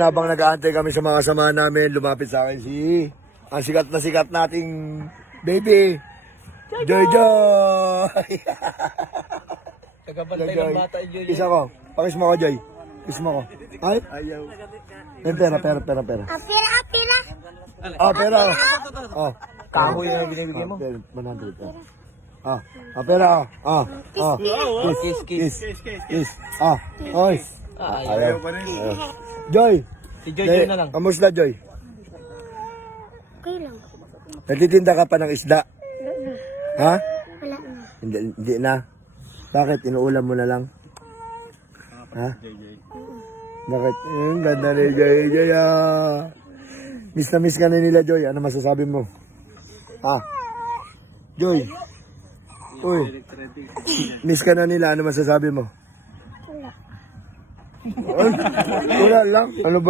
Habang nag-aantay kami sa mga kasama namin, lumapit sa akin ang sikat na sikat nating baby, Joy Joy! Kagabantay ng bata yun. Isa ko. Pakis mo ko, Joy. Kiss mo ko. Ay? Ayaw. Pera. Pira. Pera. Oh. Kahoy na binibigay mo. 100. Pera. Kiss. Oy. Ayaw. Joy. Si Joy na lang. Kamusta, Joy? Okay lang. Nagtitinda ka pa ng isda? Ha? Wala na. Hindi na. Bakit? Inuulam mo na lang? Ha? Bakit? Ganda ni Joy. Miss na miss ka na nila, Joy. Ano masasabi mo? Joy. Uy. Miss ka na nila. Ano masasabi mo? Wala. Wala lang. Ano ba?